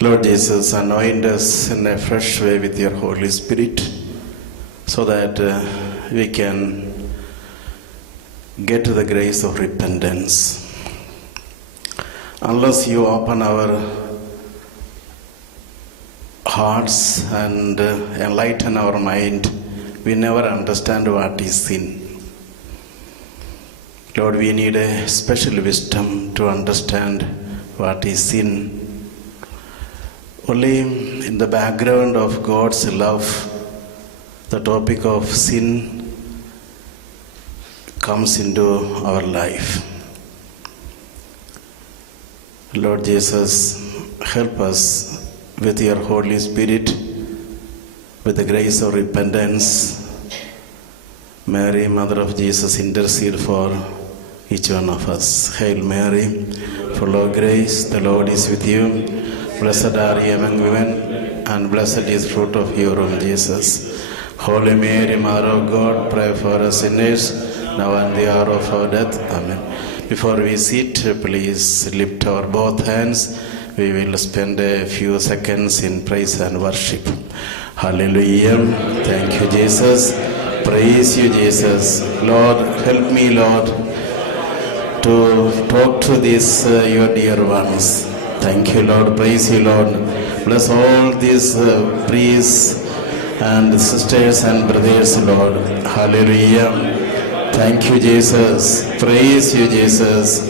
Lord Jesus, anoint us in a fresh way with your Holy Spirit so that we can get to the grace of repentance. Unless you open our hearts and enlighten our mind, we never understand what is sin. Lord, we need a special wisdom to understand what is sin. Only in the background of God's love, the topic of sin comes into our life. Lord Jesus, help us with your Holy Spirit, with the grace of repentance. Mary, Mother of Jesus, intercede for each one of us. Hail Mary, full of grace, the Lord is with you. Blessed are you among women, and blessed is the fruit of your womb, Jesus. Holy Mary, Mother of God, pray for us sinners, now and the hour of our death. Amen. Before we sit, please lift our both hands. We will spend a few seconds in praise and worship. Hallelujah. Thank you, Jesus. Praise you, Jesus. Lord, help me, Lord, to talk to these your dear ones. Thank you, Lord. Praise you, Lord. Bless all these priests and sisters and brothers, Lord. Hallelujah. Thank you, Jesus. Praise you, Jesus.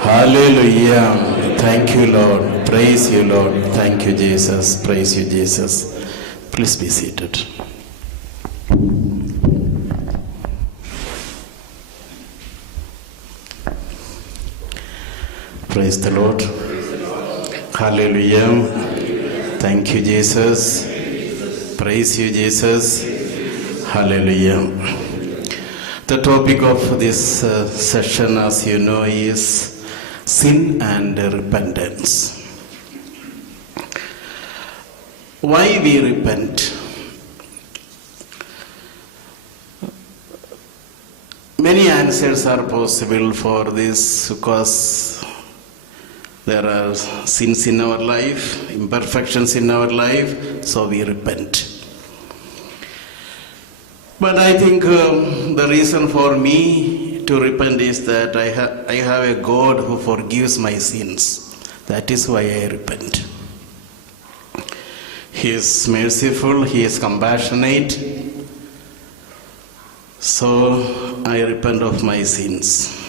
Hallelujah. Thank you, Lord. Praise you, Lord. Thank you, Jesus. Praise you, Jesus. Please be seated. Praise the Lord. Hallelujah. Thank you, Jesus. Praise you, Jesus. Hallelujah. The topic of this session, as you know, is sin and repentance. Why we repent? Many answers are possible for this because there are sins in our life, imperfections in our life, so we repent. But I think the reason for me to repent is that I have a God who forgives my sins. That is why I repent. He is merciful, He is compassionate, so I repent of my sins.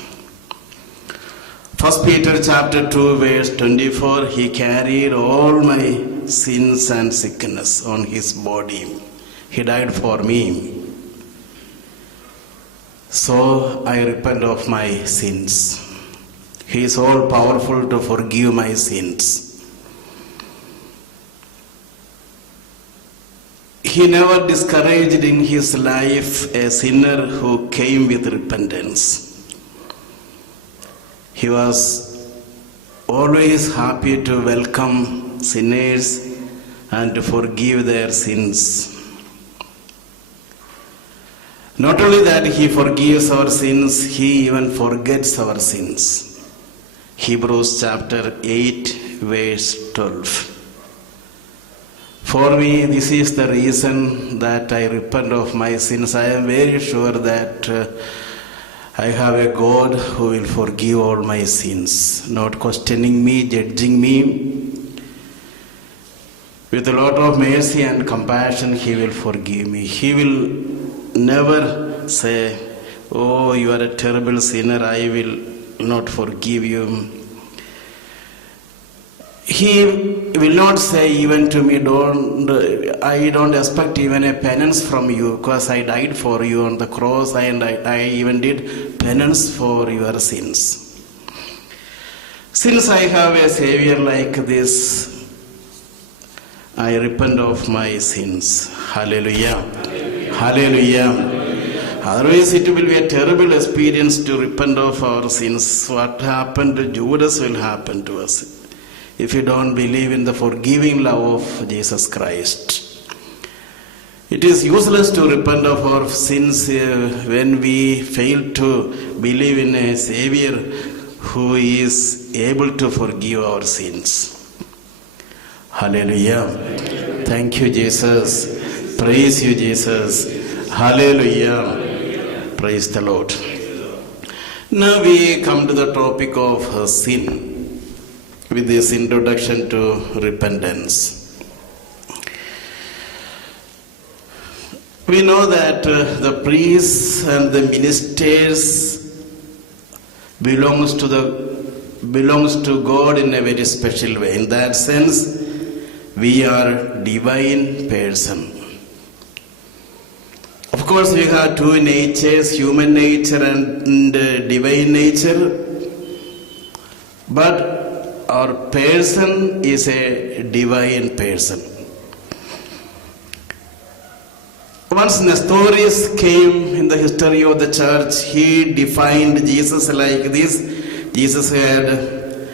1 Peter chapter 2 verse 24, He carried all my sins and sickness on His body. He died for me. So I repent of my sins. He is all powerful to forgive my sins. He never discouraged in His life a sinner who came with repentance. He was always happy to welcome sinners and to forgive their sins. Not only that He forgives our sins, He even forgets our sins. Hebrews chapter 8 verse 12. For me, this is the reason that I repent of my sins. I am very sure that I have a God who will forgive all my sins, not questioning me, judging me. With a lot of mercy and compassion, He will forgive me. He will never say, oh, you are a terrible sinner, I will not forgive you. He will not say even to me, I don't expect even a penance from you because I died for you on the cross and I even did penance for your sins. Since I have a Savior like this, I repent of my sins. Hallelujah. Hallelujah. Otherwise it will be a terrible experience to repent of our sins. What happened to Judas will happen to us if you don't believe in the forgiving love of Jesus Christ. It is useless to repent of our sins when we fail to believe in a Savior who is able to forgive our sins. Hallelujah. Thank you, Jesus. Praise you, Jesus. Hallelujah. Praise the Lord. Now we come to the topic of sin with this introduction to repentance. We know that the priests and the ministers belongs to God in a very special way. In that sense, we are divine person. Of course, we have two natures, human nature and divine nature. But our person is a divine person. Once Nestorius came in the history of the church, he defined Jesus like this. Jesus had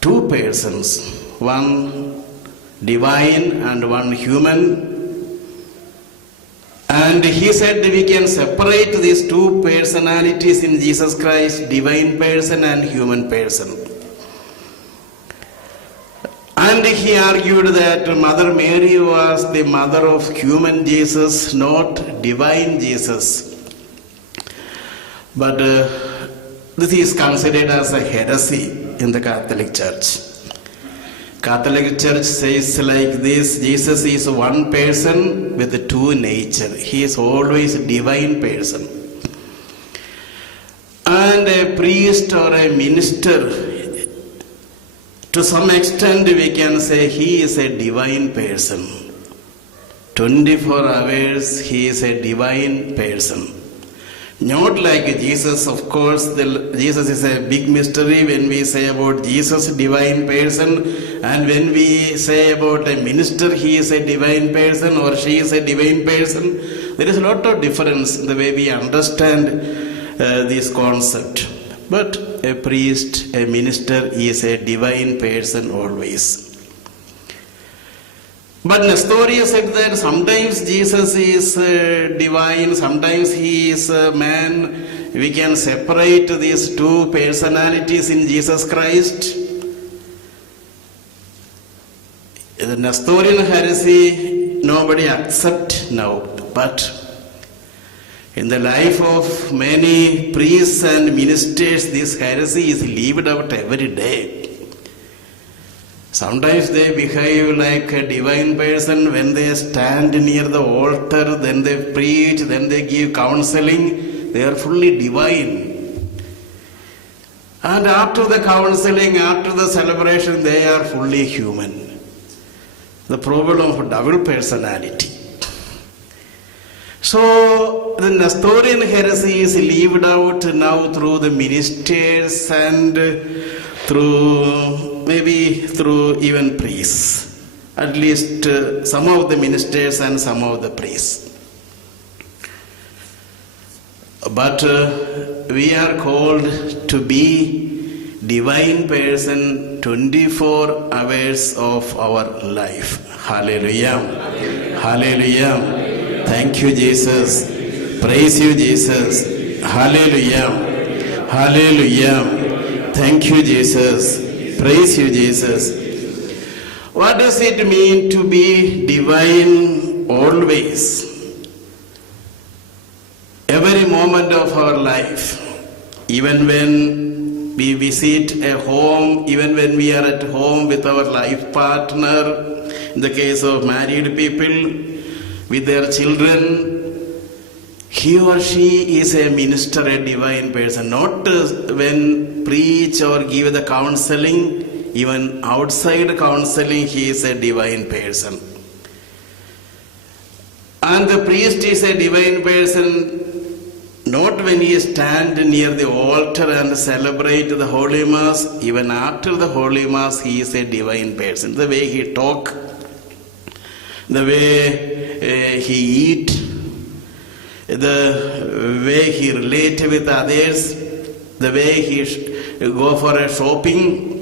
two persons, one divine and one human. And he said we can separate these two personalities in Jesus Christ, divine person and human person. And he argued that Mother Mary was the mother of human Jesus, not divine Jesus. But this is considered as a heresy in the Catholic Church. Catholic Church says like this: Jesus is one person with two nature. He is always a divine person. And a priest or a minister, to some extent we can say he is a divine person. 24 hours he is a divine person. Not like Jesus, of course. Jesus is a big mystery when we say about Jesus, divine person, and when we say about a minister, he is a divine person or she is a divine person. There is a lot of difference in the way we understand this concept. But a priest, a minister is a divine person always. But Nestorius said that sometimes Jesus is divine, sometimes he is a man. We can separate these two personalities in Jesus Christ. The Nestorian heresy nobody accepts now, but in the life of many priests and ministers, this heresy is lived out every day. Sometimes they behave like a divine person when they stand near the altar, then they preach, then they give counseling. They are fully divine. And after the counseling, after the celebration, they are fully human. The problem of double personality. So the Nestorian heresy is lived out now through the ministers and maybe through even priests. At least some of the ministers and some of the priests. But we are called to be divine person 24 hours of our life. Hallelujah. Hallelujah. Thank you, Jesus. Praise you, Jesus. Hallelujah. Hallelujah. Thank you, Jesus. Praise you, Jesus. What does it mean to be divine always? Every moment of our life, even when we visit a home, even when we are at home with our life partner, in the case of married people, with their children, he or she is a minister, a divine person. Not when preach or give the counseling, even outside counseling, he is a divine person. And the priest is a divine person not when he stand near the altar and celebrate the Holy Mass. Even after the Holy Mass, he is a divine person. The way he talk, the way he eat, the way he relate with others, the way he go for a shopping.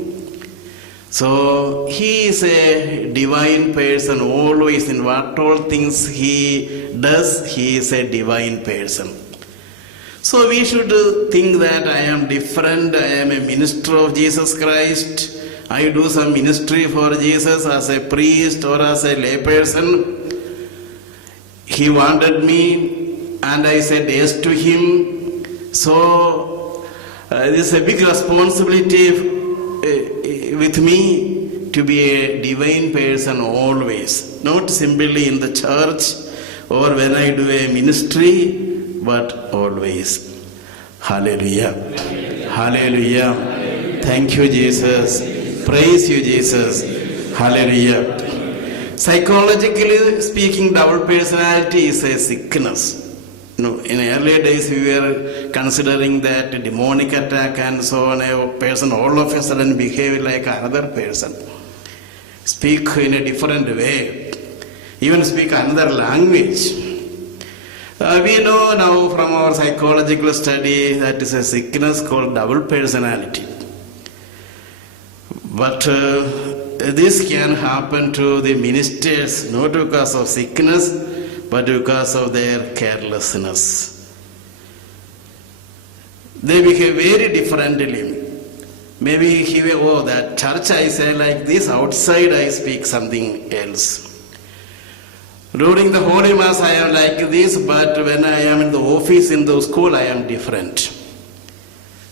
So he is a divine person always. In what all things he does, he is a divine person. So we should think that I am different, I am a minister of Jesus Christ, I do some ministry for Jesus as a priest or as a layperson. He wanted me and I said yes to him. So this is a big responsibility with me to be a divine person always, not simply in the church or when I do a ministry, but always. Hallelujah. Hallelujah. Thank you, Jesus. Praise you, Jesus. Hallelujah. Psychologically speaking, double personality is a sickness. No, in earlier days we were considering that demonic attack and so on, a person all of a sudden behave like another person, speak in a different way, even speak another language. We know now from our psychological study that is a sickness called double personality. But this can happen to the ministers not because of sickness, but because of their carelessness. They behave very differently. Maybe he will, that church I say like this, outside I speak something else. During the Holy Mass I am like this, but when I am in the office, in the school, I am different.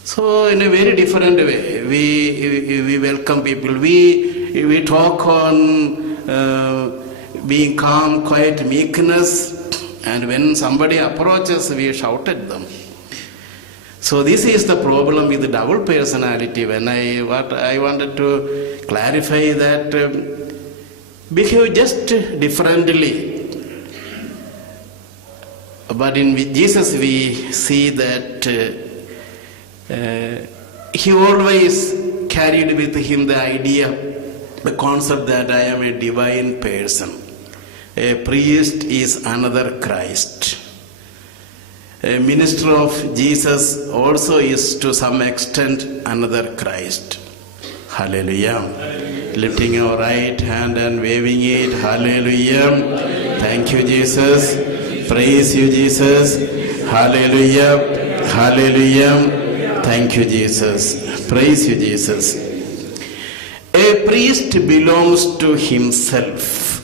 So in a very different way, we welcome people. We talk on being calm, quiet, meekness, and when somebody approaches, we shout at them. So this is the problem with the double personality. What I wanted to clarify that behave just differently. But in Jesus we see that he always carried with him the idea, the concept that I am a divine person. A priest is another Christ. A minister of Jesus also is to some extent another Christ. Hallelujah. Hallelujah. Lifting our right hand and waving it. Hallelujah. Thank you, Jesus. Praise you, Jesus. Hallelujah. Hallelujah. Thank you, Jesus. Praise you, Jesus. A priest belongs to himself.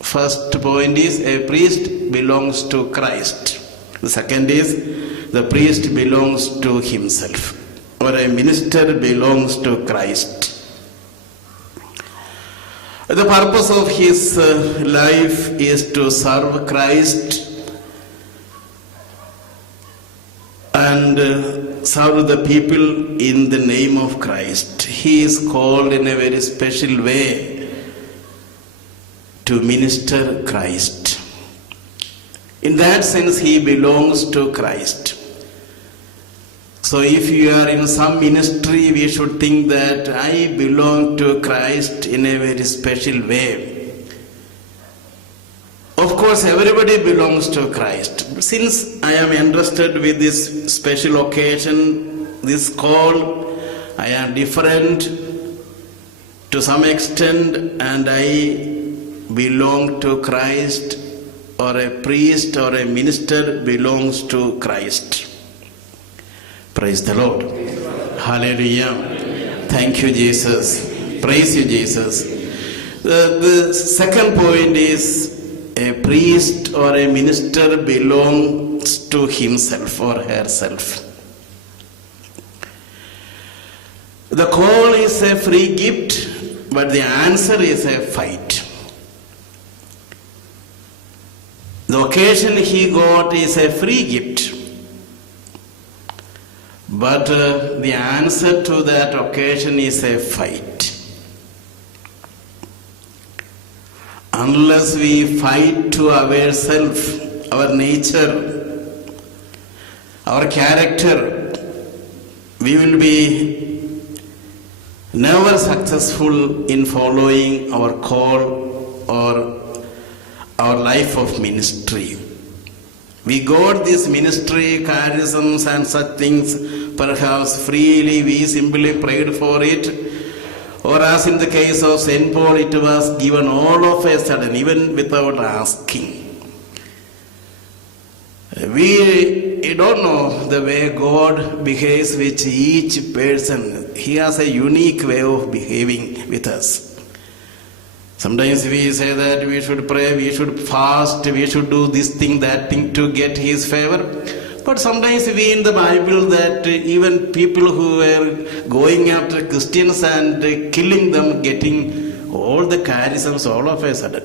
First point is a priest belongs to Christ. The second is the priest belongs to himself, or a minister belongs to Christ. The purpose of his life is to serve Christ and serve the people in the name of Christ. He is called in a very special way to minister Christ. In that sense, he belongs to Christ. So if you are in some ministry, we should think that I belong to Christ in a very special way. Of course, everybody belongs to Christ. Since I am entrusted with this special occasion, this call, I am different to some extent, and I belong to Christ, or a priest or a minister belongs to Christ. Praise the Lord. Hallelujah. Thank you, Jesus. Praise you, Jesus. The second point is a priest or a minister belongs to himself or herself. The call is a free gift, but the answer is a fight. The occasion he got is a free gift, but the answer to that occasion is a fight. Unless we fight to ourselves, our nature, our character, we will be never successful in following our call or our life of ministry. We got this ministry, charisms and such things, perhaps freely, we simply prayed for it, or as in the case of St. Paul, it was given all of a sudden, even without asking. We don't know the way God behaves with each person. He has a unique way of behaving with us. Sometimes we say that we should pray, we should fast, we should do this thing, that thing to get His favor. But sometimes we in the Bible that even people who were going after Christians and killing them, getting all the charisms all of a sudden.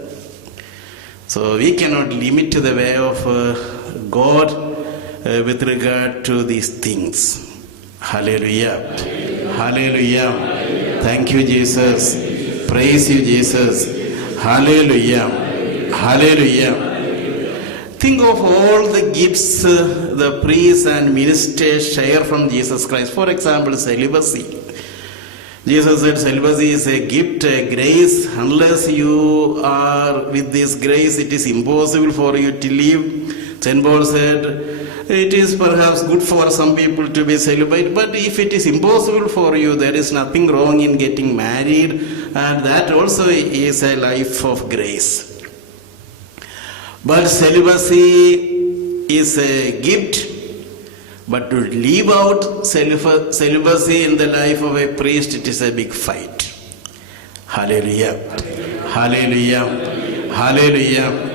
So we cannot limit the way of God with regard to these things. Hallelujah. Hallelujah. Thank you, Jesus. Praise you, Jesus. Hallelujah. Hallelujah. Think of all the gifts the priests and ministers share from Jesus Christ. For example, celibacy. Jesus said celibacy is a gift, a grace. Unless you are with this grace, it is impossible for you to live. St. Paul said, it is perhaps good for some people to be celibate, but if it is impossible for you, there is nothing wrong in getting married, and that also is a life of grace. But celibacy is a gift, but to leave out celibacy in the life of a priest, it is a big fight. Hallelujah. Hallelujah. Hallelujah.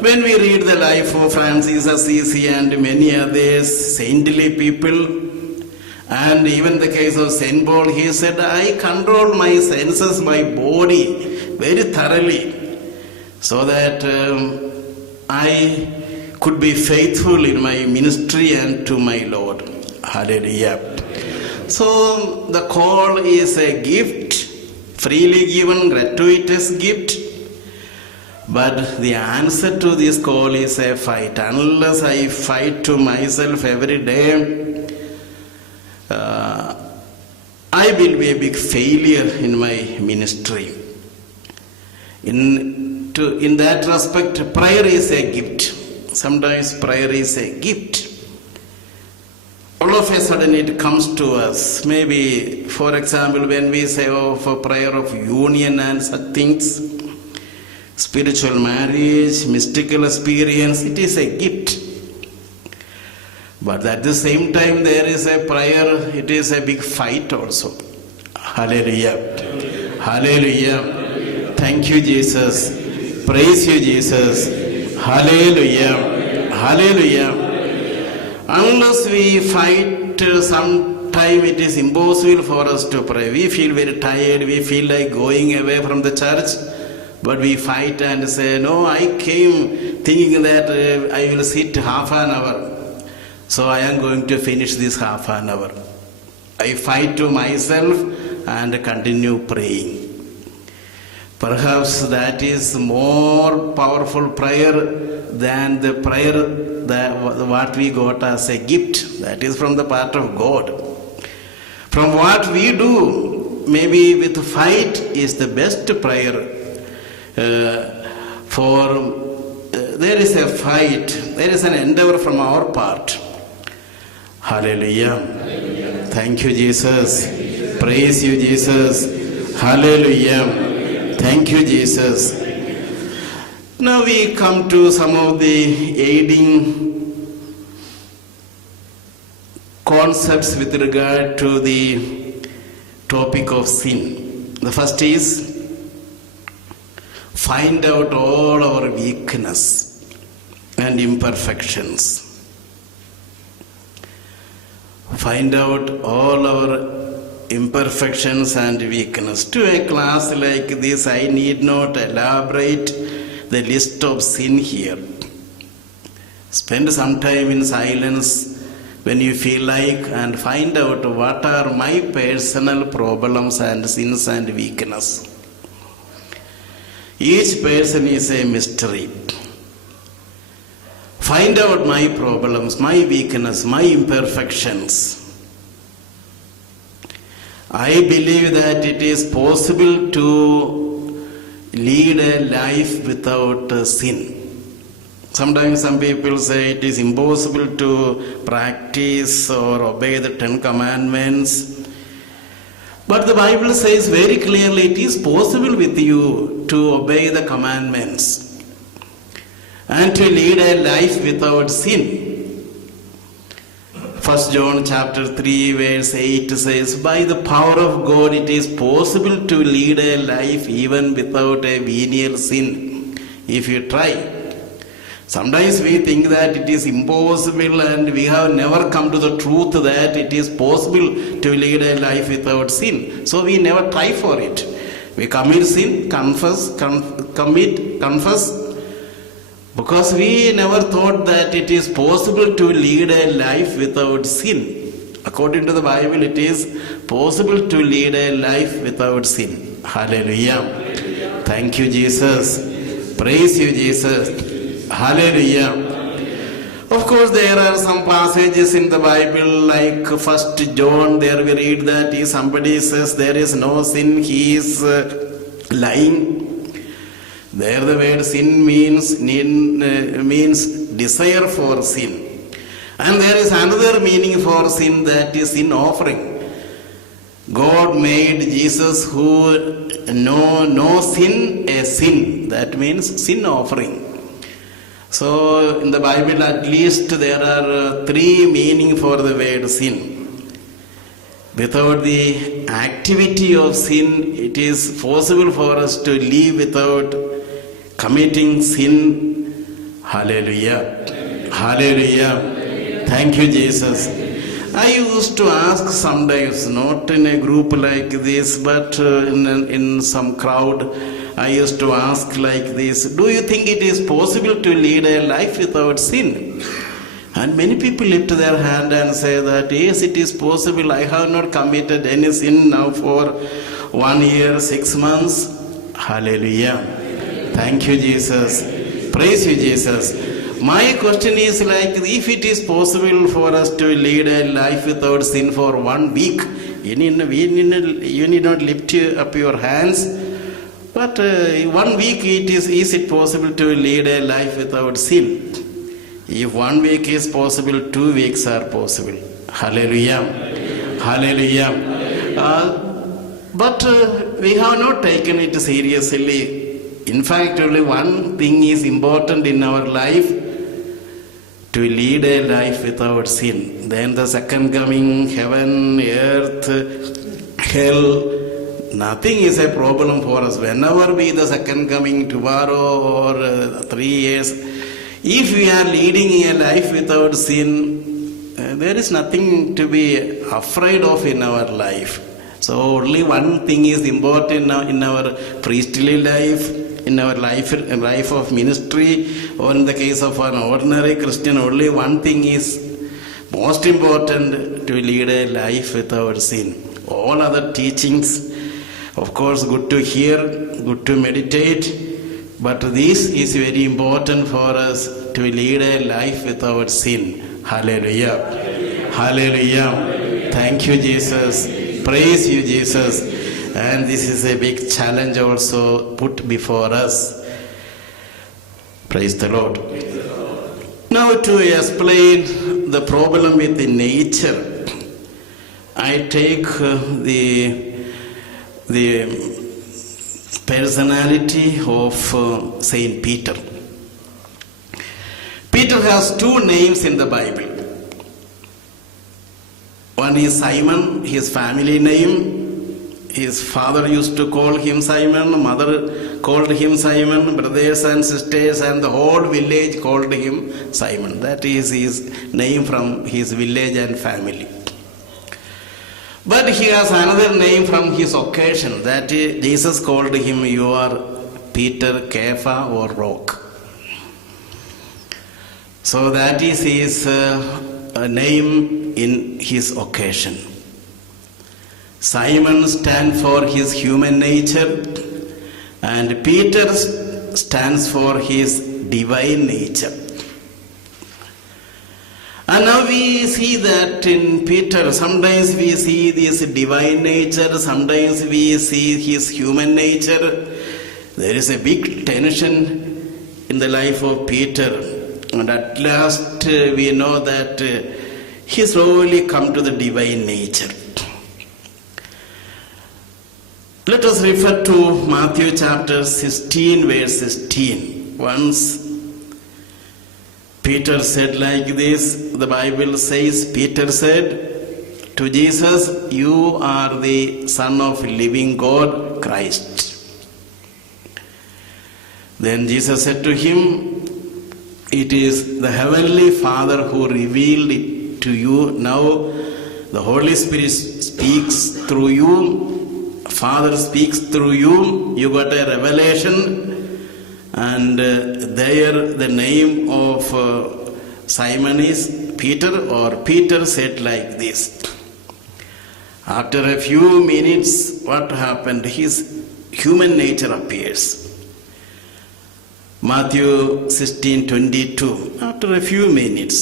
When we read the life of Francis Assisi and many others, saintly people, and even the case of St. Paul, he said, I control my senses, my body very thoroughly, so that I could be faithful in my ministry and to my Lord. Hallelujah. So the call is a gift, freely given, gratuitous gift. But the answer to this call is a fight. Unless I fight to myself every day, I will be a big failure in my ministry. In that respect, prayer is a gift. Sometimes prayer is a gift. All of a sudden it comes to us. Maybe, for example, when we say of a prayer of union and such things, spiritual marriage, mystical experience, it is a gift. But at the same time, there is a prayer, it is a big fight also. Hallelujah. Hallelujah. Thank you, Jesus. Praise you, Jesus. Hallelujah. Hallelujah. Unless we fight sometime, it is impossible for us to pray. We feel very tired, we feel like going away from the church. But we fight and say, no, I came thinking that I will sit half an hour. So I am going to finish this half an hour. I fight to myself and continue praying. Perhaps that is more powerful prayer than the prayer that what we got as a gift. That is from the part of God. From what we do, maybe with fight is the best prayer. There is a fight, there is an endeavor from our part. Hallelujah. Hallelujah. Thank you, Jesus. Praise you, Jesus. Hallelujah. Thank you, Jesus. Now we come to some of the aiding concepts with regard to the topic of sin. The first is, find out all our weakness and imperfections. Find out all our imperfections and weakness. To a class like this, I need not elaborate the list of sin here. Spend some time in silence when you feel like and find out what are my personal problems and sins and weakness. Each person is a mystery. Find out my problems, my weakness, my imperfections. I believe that it is possible to lead a life without sin. Sometimes some people say it is impossible to practice or obey the 10 Commandments. But the Bible says very clearly it is possible with you to obey the commandments and to lead a life without sin. 1 John chapter 3 verse 8 says, by the power of God it is possible to lead a life even without a venial sin, if you try. Sometimes we think that it is impossible and we have never come to the truth that it is possible to lead a life without sin. So we never try for it. We commit sin, confess, because we never thought that it is possible to lead a life without sin. According to the Bible, it is possible to lead a life without sin. Hallelujah. Thank you, Jesus. Praise you, Jesus. Hallelujah. Of course, there are some passages in the Bible like 1 John, there we read that if somebody says there is no sin, he is lying. There the word sin means desire for sin. And there is another meaning for sin, that is sin offering. God made Jesus who no sin a sin. That means sin offering. So in the Bible at least there are three meanings for the word sin. Without the activity of sin, it is possible for us to live without committing sin. Hallelujah. Hallelujah. Thank you, Jesus. I used to ask sometimes, not in a group like this, but in some crowd, I used to ask like this, do you think it is possible to lead a life without sin? And many people lift their hand and say that, yes, it is possible. I have not committed any sin now for 1 year, 6 months. Hallelujah. Thank you, Jesus. Praise you, Jesus. My question is like, if it is possible for us to lead a life without sin for 1 week, you need not lift up your hands. But 1 week, is it possible to lead a life without sin? If 1 week is possible, 2 weeks are possible. Hallelujah. Hallelujah. But we have not taken it seriously. In fact, only one thing is important in our life, to lead a life without sin. Then the second coming, heaven, earth, hell, nothing is a problem for us. Whenever be the second coming, tomorrow or 3 years, if we are leading a life without sin, there is nothing to be afraid of in our life. So only one thing is important in our priestly life, in our life of ministry, or in the case of an ordinary Christian, only one thing is most important, to lead a life without sin. All other teachings, of course, good to hear, good to meditate, but this is very important for us, to lead a life without sin. Hallelujah. Hallelujah. Thank you, Jesus. Praise you, Jesus. And this is a big challenge also put before us. Praise the Lord. Now to explain the problem with the nature, I take the personality of Saint Peter. Peter has 2 names in the Bible. One is Simon, his family name. His father used to call him Simon, mother called him Simon, brothers and sisters and the whole village called him Simon. That is his name from his village and family. But he has another name from his occasion, that Jesus called him, you are Peter, Kepha, or rock. So that is his name in his occasion. Simon stands for his human nature, and Peter stands for his divine nature. And now we see that in Peter, sometimes we see this divine nature, sometimes we see his human nature. There is a big tension in the life of Peter, and at last we know that he slowly come to the divine nature. Let us refer to Matthew chapter 16, verse 16. Once Peter said like this, the Bible says, Peter said to Jesus, "You are the Son of living God, Christ." Then Jesus said to him, "It is the Heavenly Father who revealed it to you. Now the Holy Spirit speaks through you. Father speaks through you. You got a revelation." And there the name of Simon is Peter, or Peter said like this. After a few minutes, what happened? His human nature appears. Matthew 16:22. After a few minutes,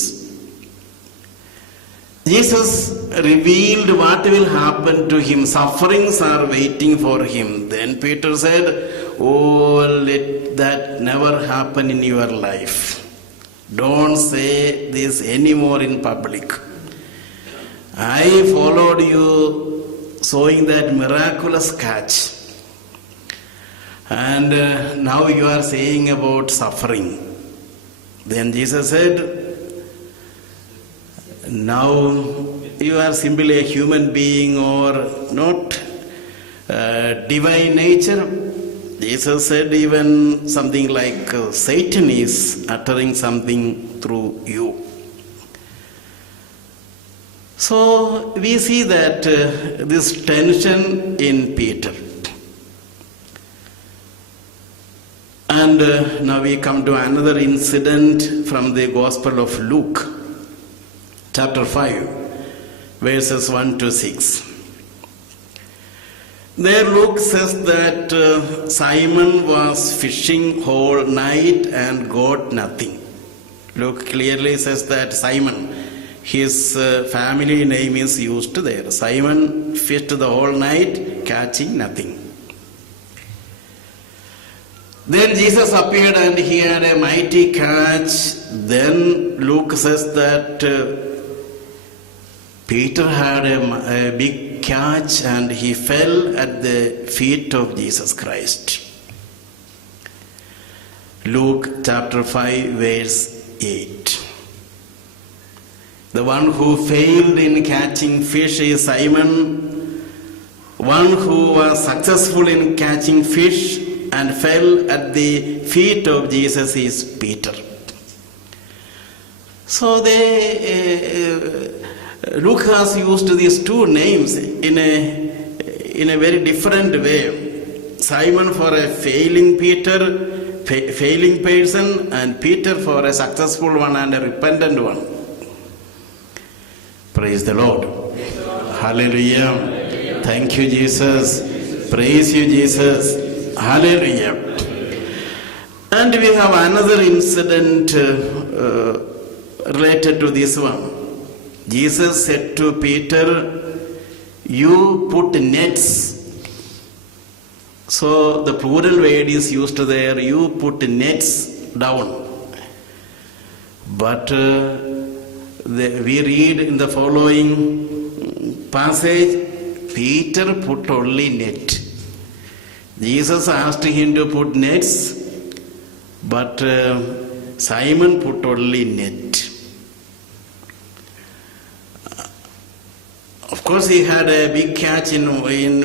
Jesus revealed what will happen to him. Sufferings are waiting for him. Then Peter said, "Oh, let that never happen in your life. Don't say this anymore in public. I followed you sowing that miraculous catch. And now you are saying about suffering." Then Jesus said, "Now you are simply a human being or not divine nature." Jesus said even something like Satan is uttering something through you. So we see that this tension in Peter. And now we come to another incident from the Gospel of Luke, chapter 5, verses 1 to 6. There Luke says that Simon was fishing whole night and got nothing. Luke clearly says that Simon, his family name is used there. Simon fished the whole night, catching nothing. Then Jesus appeared and he had a mighty catch. Then Luke says that Peter had a big catch and he fell at the feet of Jesus Christ. Luke chapter 5 verse 8. The one who failed in catching fish is Simon. One who was successful in catching fish and fell at the feet of Jesus is Peter. So Luke has used these two names in a very different way. Simon for a failing person, and Peter for a successful one and a repentant one. Praise the Lord. Hallelujah. Thank you, Jesus. Praise you, Jesus. Hallelujah. And we have another incident related to this one. Jesus said to Peter, "You put nets." So the plural word is used there. You put nets down. But we read in the following passage, Peter put only net. Jesus asked him to put nets, but Simon put only net. Of course, he had a big catch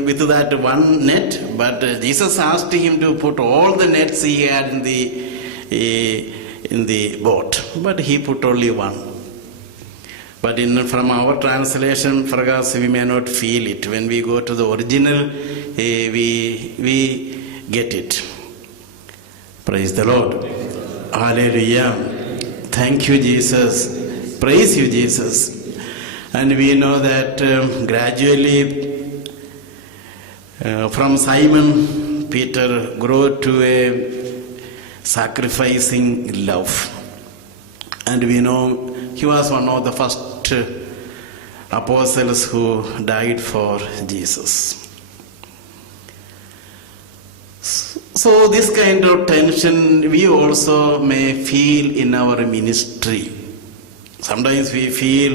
with that one net, but Jesus asked him to put all the nets he had in the boat, but he put only one. But from our translation, perhaps we may not feel it. When we go to the original, we get it. Praise the Lord. Hallelujah. Thank you, Jesus. Praise you, Jesus. And we know that gradually from Simon, Peter grew to a sacrificing love. And we know he was one of the first apostles who died for Jesus. So this kind of tension we also may feel in our ministry. Sometimes we feel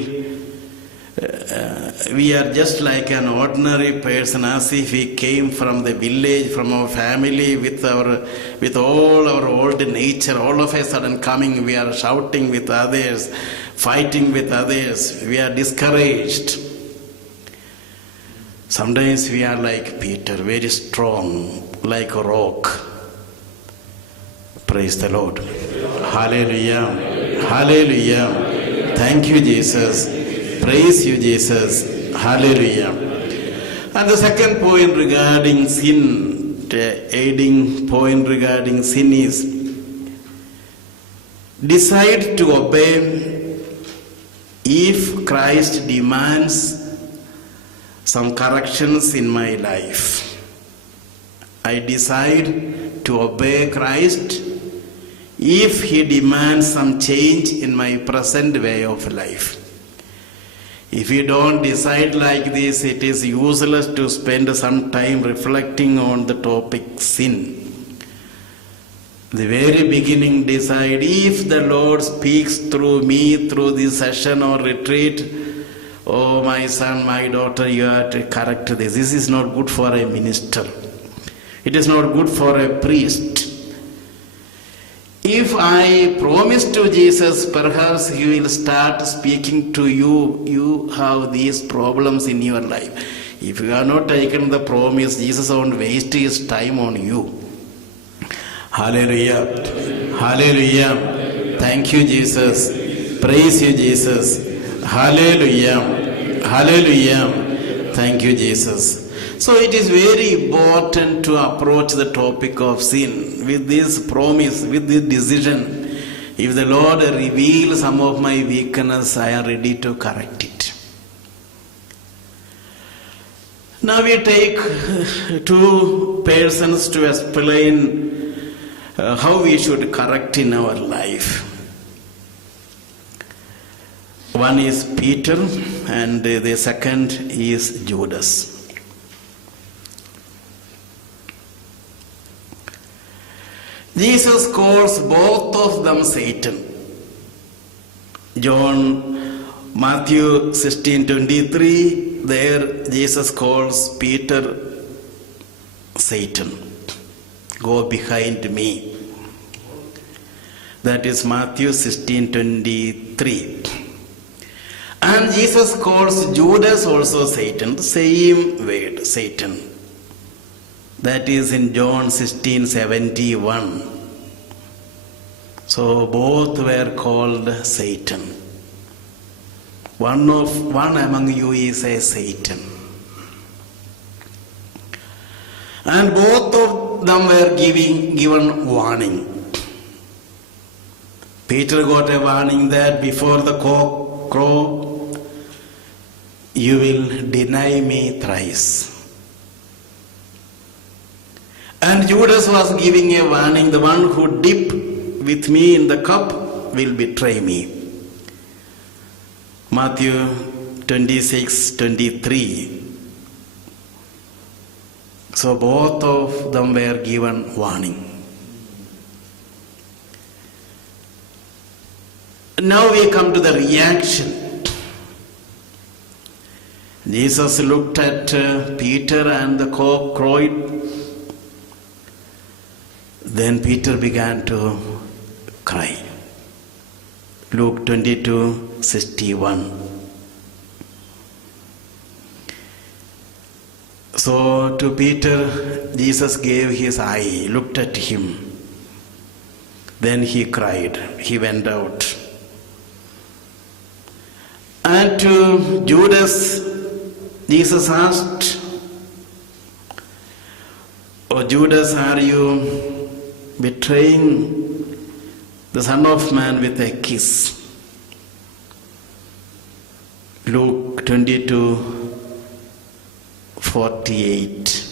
we are just like an ordinary person, as if we came from the village, from our family, with all our old nature. All of a sudden coming, we are shouting with others, fighting with others. We are discouraged. Sometimes we are like Peter, very strong, like a rock. Praise the Lord. Hallelujah. Hallelujah. Thank you, Jesus. Praise you, Jesus. Hallelujah. And the second point regarding sin, the aiding point regarding sin is decide to obey if Christ demands some corrections in my life. I decide to obey Christ if he demands some change in my present way of life. If you don't decide like this, it is useless to spend some time reflecting on the topic sin. The very beginning, decide if the Lord speaks through me through this session or retreat. Oh, my son, my daughter, you have to correct this. This is not good for a minister. It is not good for a priest. If I promise to Jesus, perhaps he will start speaking to you. You have these problems in your life. If you have not taken the promise, Jesus won't waste his time on you. Hallelujah. Hallelujah. Thank you, Jesus. Praise you, Jesus. Hallelujah. Hallelujah. Thank you, Jesus. So it is very important to approach the topic of sin with this promise, with this decision. If the Lord reveals some of my weakness, I am ready to correct it. Now we take two persons to explain how we should correct in our life. One is Peter and the second is Judas. Jesus calls both of them Satan. Matthew 16:23, there Jesus calls Peter Satan. Go behind me. That is Matthew 16:23. And Jesus calls Judas also Satan, the same word, Satan. That is in John 16:71. So both were called Satan. One among you is a Satan. And both of them were given warning. Peter got a warning that before the cock crow, you will deny me thrice. And Judas was giving a warning, the one who dip with me in the cup will betray me. Matthew 26:23. So both of them were given warning. Now we come to the reaction. Jesus looked at Peter and the cock crowed. Then Peter began to cry. Luke 22:61. So to Peter, Jesus gave his eye, looked at him. Then he cried. He went out. And to Judas, Jesus asked, "Oh Judas, are you betraying the Son of Man with a kiss?" Luke 22:48.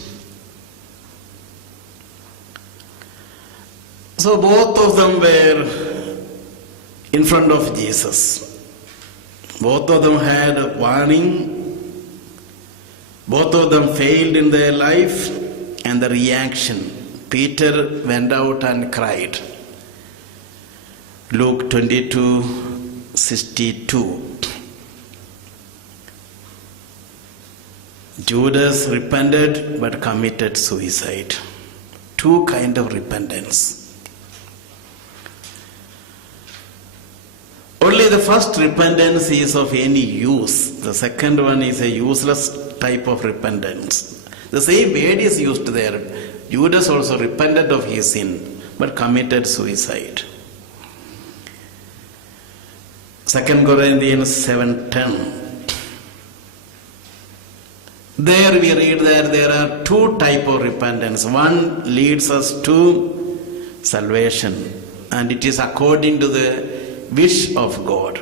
So both of them were in front of Jesus. Both of them had a warning. Both of them failed in their life. And the reaction, Peter went out and cried. Luke 22:62. Judas repented but committed suicide. Two kinds of repentance. Only the first repentance is of any use. The second one is a useless type of repentance. The same word is used there. Judas also repented of his sin but committed suicide. 2 Corinthians 7:10. There we read that there are two types of repentance. One leads us to salvation, and it is according to the wish of God.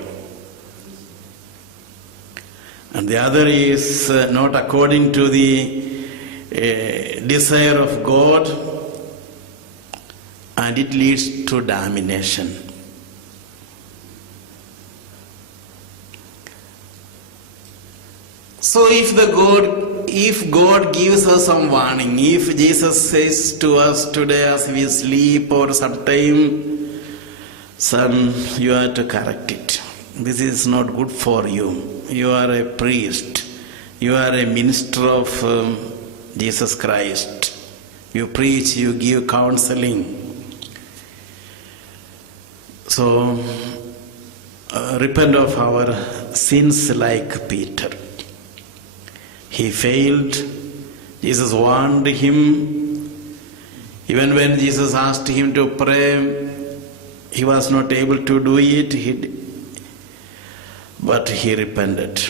And the other is not according to the desire of God, and it leads to damnation. So if God gives us some warning, if Jesus says to us today as we sleep or sometime, son, you have to correct it. This is not good for you. You are a priest. You are a minister of Jesus Christ. You preach, you give counseling. So, repent of our sins like Peter. He failed. Jesus warned him. Even when Jesus asked him to pray, he was not able to do it. But he repented.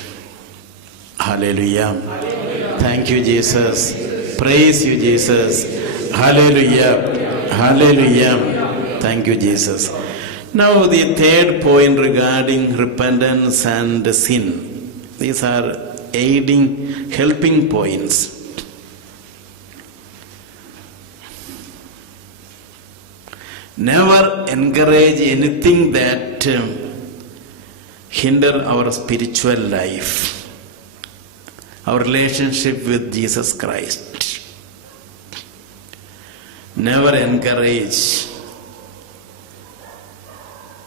Hallelujah. Hallelujah. Thank you, Jesus. Praise you, Jesus. Hallelujah. Hallelujah. Thank you, Jesus. Now the third point regarding repentance and sin. These are helping points. Never encourage anything that hinder our spiritual life, our relationship with Jesus Christ. Never encourage